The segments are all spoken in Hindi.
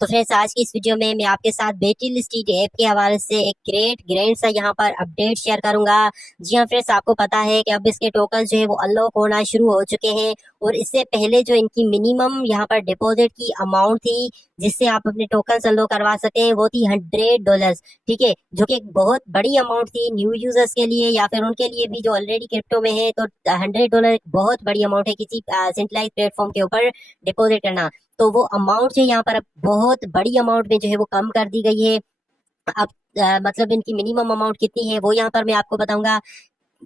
तो फ्रेंड्स, आज की इस वीडियो में मैं आपके साथ बेटिल स्ट्रीट ऐप के हवाले से एक ग्रेट सा यहाँ पर अपडेट शेयर करूंगा। जी हाँ फ्रेंड्स, आपको पता है कि अब इसके टोकन जो है वो अनलॉक होना शुरू हो चुके हैं। और इससे पहले जो इनकी मिनिमम यहाँ पर डिपॉजिट की अमाउंट थी जिससे आप अपने टोकन अनलॉक करवा सकते हैं वो थी $100। ठीक है, जो कि एक बहुत बड़ी अमाउंट थी न्यू यूजर्स के लिए या फिर उनके लिए भी जो ऑलरेडी क्रिप्टो में है। तो $100 एक बहुत बड़ी अमाउंट है किसी सेंट्रलाइज प्लेटफॉर्म के ऊपर डिपॉजिट करना। तो वो अमाउंट जो यहाँ पर अब बहुत बड़ी अमाउंट में जो है वो कम कर दी गई है। अब मतलब इनकी मिनिमम अमाउंट कितनी है वो यहाँ पर मैं आपको बताऊंगा।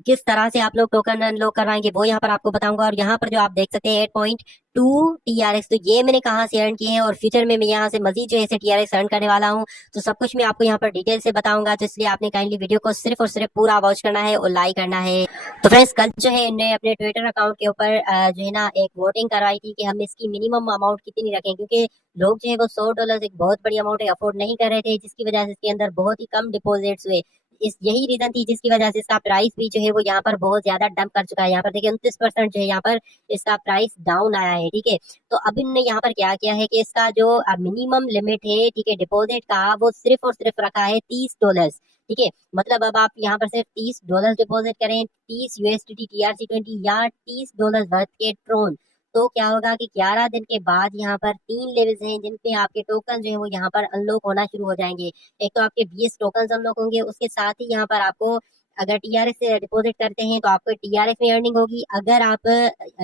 किस तरह से आप लोग टोकन अनलॉक करवाएंगे वो यहाँ पर आपको बताऊंगा। और यहाँ पर जो आप देख सकते हैं 8.2 TRX, तो ये मैंने कहाँ से अर्न किए हैं और फ्यूचर में मैं यहाँ से मजीद जो है TRX अर्न करने वाला हूँ। तो सब कुछ मैं आपको यहाँ पर डिटेल से बताऊंगा, तो इसलिए आपने काइंडली वीडियो को सिर्फ और सिर्फ पूरा वॉच करना है और लाइक करना है। तो फ्रेंड्स, कल जो है इन्होंने अपने ट्विटर अकाउंट के ऊपर जो है ना एक वोटिंग करवाई थी कि हम इसकी मिनिमम अमाउंट कितनी रखें, क्योंकि लोग जो है वो $100 एक बहुत बड़ी अमाउंट अफोर्ड नहीं कर रहे थे, जिसकी वजह से इसके अंदर बहुत ही कम डिपॉजिट्स हुए। इस यही रीजन थी जिसकी वजह से इसका प्राइस भी जो है वो यहाँ पर बहुत ज्यादा डंप कर चुका है। यहाँ पर देखिए 29% जो है यहाँ पर इसका प्राइस डाउन आया है। ठीक है, तो अब इन्होंने यहाँ पर क्या किया है कि इसका जो मिनिमम लिमिट है, ठीक है, डिपॉजिट का, वो सिर्फ और सिर्फ रखा है $30। ठीक है, मतलब अब आप यहाँ पर सिर्फ $30 डिपॉजिट करें, 30 USDT TRC20 या $30 वर्थ के ट्रोन, तो क्या होगा कि 11 दिन के बाद यहाँ पर 3 लेवल्स हैं जिनपे आपके टोकन जो है वो यहाँ पर अनलॉक होना शुरू हो जाएंगे। एक तो आपके BS टोकन अनलॉक होंगे, उसके साथ ही यहाँ पर आपको अगर TRX से डिपॉजिट करते हैं तो आपको TRX में अर्निंग होगी। अगर आप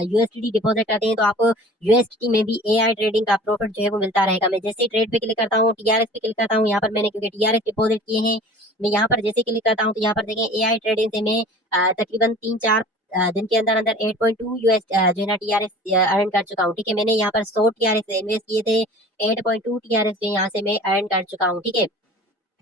USDT डिपॉजिट करते हैं तो आपको USDT में भी AI ट्रेडिंग का प्रॉफिट जो है वो मिलता रहेगा। मैं जैसे ही ट्रेड पे क्लिक करता हूँ, TRX पे क्लिक करता हूँ, यहाँ पर मैंने क्योंकि TRX डिपॉजिट किए हैं, मैं यहाँ पर जैसे क्लिक करता हूँ तो यहाँ पर देखें AI ट्रेडिंग से मैं तकरीबन 3-4 दिन के अंदर अंदर 8.2 यूएस जो है ना TRX अर्न कर चुका हूँ। ठीक है, मैंने यहाँ पर 100 TRX इन्वेस्ट किए थे, 8.2 TRX जो यहाँ से मैं अर्न कर चुका हूँ। ठीक है,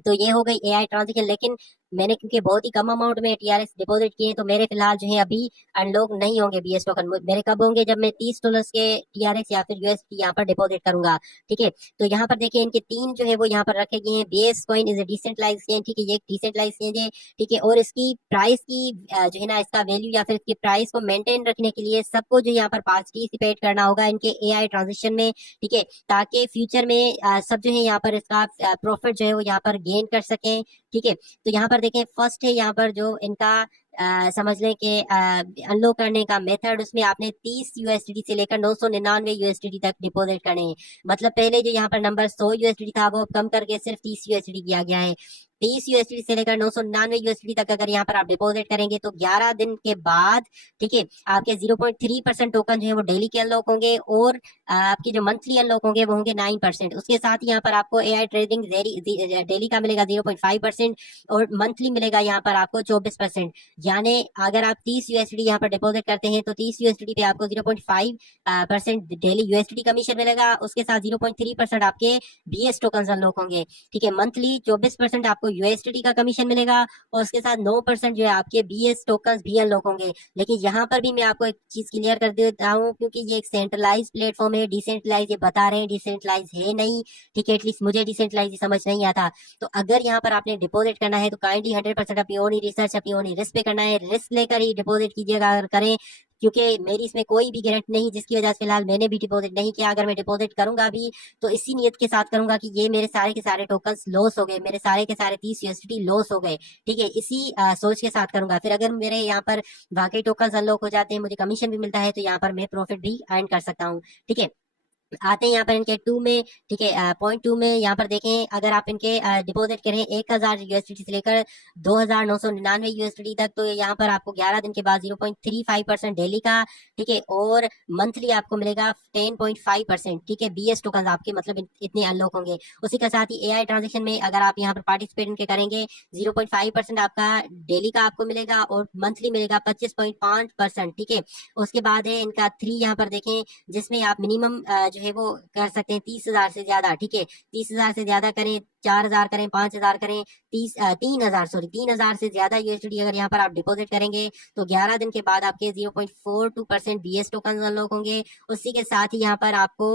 तो ये हो गई AI ट्रांजेक्शन। लेकिन मैंने क्योंकि बहुत ही कम अमाउंट में TRX डिपॉजिट किए तो मेरे फिलहाल जो है अभी अनलॉक नहीं होंगे BS टोकन। मेरे कब होंगे? जब मैं $30 के TRX या फिर USD यहाँ पर डिपॉजिट करूंगा। ठीक है, तो यहाँ पर देखिए इनके तीन जो है वो यहाँ पर रखे गए हैं। Base coin is a decentralize chain, ठीक है, ये एक डिसेंट्रलाइज चेन है। ठीक है, और इसकी प्राइस की जो है ना इसका वैल्यू या फिर इसकी प्राइस को मेंटेन रखने के लिए सबको जो यहाँ पर पार्टिसिपेट करना होगा इनके AI ट्रांजेक्शन में। ठीक है, ताकि फ्यूचर में सब जो है यहाँ पर इसका प्रॉफिट जो है वो यहाँ पर गेन कर सकें। ठीक है, तो यहाँ पर देखें फर्स्ट है यहाँ पर जो इनका समझ लें कि अनलॉक करने का मेथड, उसमें आपने 30 USDT से लेकर 999 USDT तक डिपॉजिट करने हैं। मतलब पहले जो यहाँ पर नंबर 100 USDT था वो कम करके सिर्फ 30 USDT किया गया है। 30 USDT से लेकर 999 USDT तक अगर यहाँ पर आप डिपॉजिट करेंगे तो 11 दिन के बाद, ठीक है, आपके 0.3% टोकन जो है वो डेली के अनलॉक होंगे और आपके जो मंथली अनलॉक होंगे वो होंगे 9%। उसके साथ ही यहाँ पर आपको AI ट्रेडिंग डेली का मिलेगा 0.5% और मंथली मिलेगा यहाँ पर आपको 24%। यानी अगर आप 30 USDT यहाँ पर डिपॉजिट करते हैं तो 30 USDT पे आपको 0.5% डेली USDT कमीशन मिलेगा। उसके साथ 0.3% आपके BS टोकन अनलॉक होंगे। ठीक है, मंथली 24% आपको USDT का कमीशन मिलेगा और उसके साथ 9% जो है आपके BS टोकन भी अनलॉक होंगे। लेकिन यहाँ पर भी मैं आपको एक चीज क्लियर कर देता हूँ, क्योंकि ये एक सेंट्रलाइज प्लेटफॉर्म है, डिसेंट्रलाइज ये बता रहे हैं डिसेंट्रलाइज है नहीं। ठीक है, एटलीस्ट मुझे डिसेंट्रलाइज समझ नहीं आता। तो अगर यहाँ पर आपने डिपॉजिट करना है तो काइंडली 100% अपनी ओन ही रिसर्च, अपनी ओन ही रिस्क पे करना है। रिस्क लेकर ही डिपॉजिट कीजिएगा अगर करें, क्योंकि मेरी इसमें कोई भी गारंटी नहीं, जिसकी वजह से फिलहाल मैंने भी डिपॉजिट नहीं किया। अगर मैं डिपॉजिट करूंगा भी तो इसी नियत के साथ करूंगा कि ये मेरे सारे के सारे टोकन्स लॉस हो गए, मेरे सारे के सारे 30 USDT लॉस हो गए। ठीक है, इसी सोच के साथ करूंगा। फिर अगर मेरे यहाँ पर वाकई टोकन्स अनलॉक हो जाते हैं, मुझे कमीशन भी मिलता है, तो यहाँ पर मैं प्रॉफिट भी अर्न कर सकता हूँ। ठीक है, आते हैं यहाँ पर इनके टू में। ठीक है, पॉइंट 2 में यहाँ पर देखें अगर आप इनके डिपॉजिट करें 1000 USDT से लेकर 2999 USDT तक, तो यहाँ पर आपको 11 दिन के बाद 0.35% डेली का, ठीक है, और मंथली आपको मिलेगा 10.5%। ठीक है, BS टोकन आपके मतलब इतने अनलॉक होंगे। उसी के साथ ही AI ट्रांजेक्शन में अगर आप यहाँ पर पार्टिसिपेट इनके करेंगे 0.5% आपका डेली का आपको मिलेगा और मंथली मिलेगा 25.5%। ठीक है, उसके बाद है इनका 3 यहाँ पर देखें, जिसमें आप मिनिमम जो है वो कर सकते हैं 30,000 से ज्यादा। ठीक है, 30,000 से ज्यादा करें 4,000 करें, 5,000 करें, 3,000 से ज्यादा यूएसडी अगर यहाँ पर आप डिपॉजिट करेंगे तो 11 दिन के बाद आपके 0.42% बीएस टोकन अनलॉक होंगे। उसी के साथ ही यहाँ पर आपको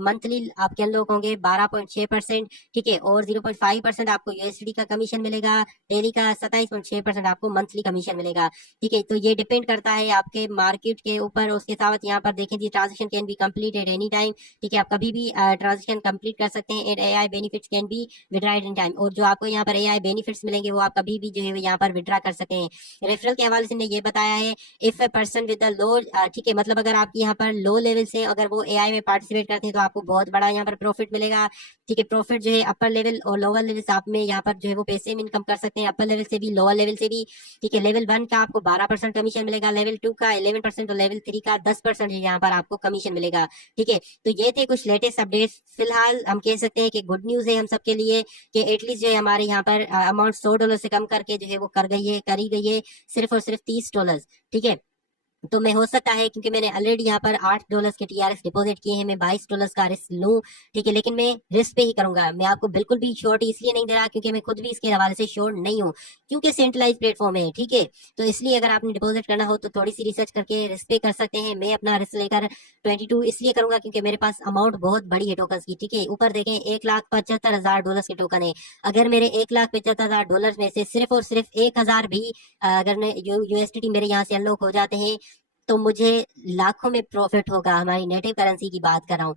मंथली आपके अनलॉक होंगे 12.6%, ठीक है, और 0.5% आपको यूएसडी का कमीशन मिलेगा, डेली का 27.6% आपको मंथली कमीशन मिलेगा, ठीक है। तो ये डिपेंड करता है आपके मार्केट के ऊपर। उसके साथ यहाँ पर देखें जी, transaction can be complete at any time, ठीक है, आप कभी भी ट्रांजेक्शन कंप्लीट कर सकते हैं। At AI benefits can be withdrawed in time, और जो आपको यहाँ पर एआई बेनिफिट्स मिलेंगे वो आप कभी भी जो है यहाँ पर विड्रा कर सकते हैं। रेफरल के हवाले से ने ये बताया है, if a person with low, ठीक है, मतलब अगर आपकी यहाँ पर लो लेवल से अगर वो एआई में पार्टिसिपेट करते हैं तो आपको बहुत बड़ा यहाँ पर प्रॉफिट मिलेगा, ठीक है। प्रॉफिट जो है अपर लेवल और लोअर लेवल से आप में यहाँ पर जो है वो पैसे में इनकम कर सकते हैं, अपर लेवल से भी लोअर लेवल से भी, ठीक है। लेवल 1 का आपको 12% कमीशन मिलेगा, लेवल 2 का 11% और लेवल 3 का 10% यहाँ पर आपको कमीशन मिलेगा, ठीक है। तो ये थे कुछ लेटेस्ट अपडेट्स। फिलहाल हम कह सकते हैं कि गुड न्यूज है हम सबके लिए कि एटलीस्ट जो है हमारे यहाँ पर अमाउंट $100 से कम करके जो है वो करी गई है, सिर्फ और सिर्फ $30, ठीक है। तो मैं हो सकता है क्योंकि मैंने ऑलरेडी यहाँ पर $8 के टीआरएस डिपॉजिट किए हैं, मैं $22 का रिस्क लूं, ठीक है, लेकिन मैं रिस्क पे ही करूंगा। मैं आपको बिल्कुल भी श्योर इसलिए नहीं दे रहा क्योंकि मैं खुद भी इसके हवाले से श्योर नहीं हूँ, क्योंकि सेंट्रलाइज प्लेटफॉर्म है, ठीक है। तो इसलिए अगर आपने डिपॉजिट करना हो तो थोड़ी सी रिसर्च करके रिस्क पे कर सकते हैं। मैं अपना रिस्क लेकर 22 इसलिए करूंगा क्योंकि मेरे पास अमाउंट बहुत बड़ी है टोकन की, ठीक है। ऊपर देखें $1,75,000 के टोकन है। अगर मेरे $1,75,000 में से सिर्फ और सिर्फ 1,000 भी अगर यूएसडी मेरे यहाँ से अनलॉक हो जाते हैं तो मुझे लाखों में प्रॉफिट होगा। हमारी नेटिव करेंसी की बात कर रहा हूँ,